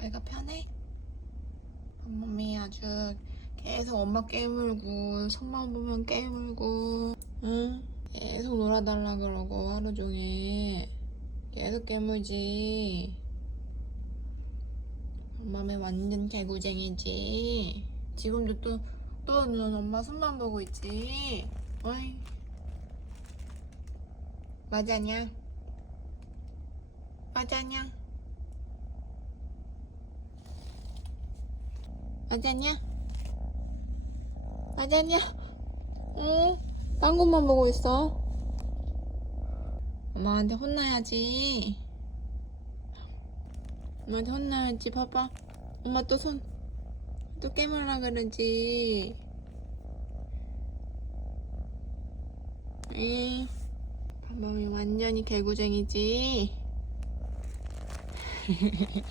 거기가 편해? 엄마미 아주 계속 엄마 깨물고 손만 보면 깨물고 응? 계속 놀아달라 그러고 하루 종일 계속 깨물지 엄마미 완전 개구쟁이지 지금도 또, 또 눈 엄마 손만 보고 있지 어이 맞아냐? 맞아냐? 맞았냐? 맞았냐? 응? 딴 곳만 보고 있어. 엄마한테 혼나야지. 엄마한테 혼나야지. 봐봐. 엄마 또 손, 또 깨물라 그러지. 에이, 엄마 완전히 개구쟁이지.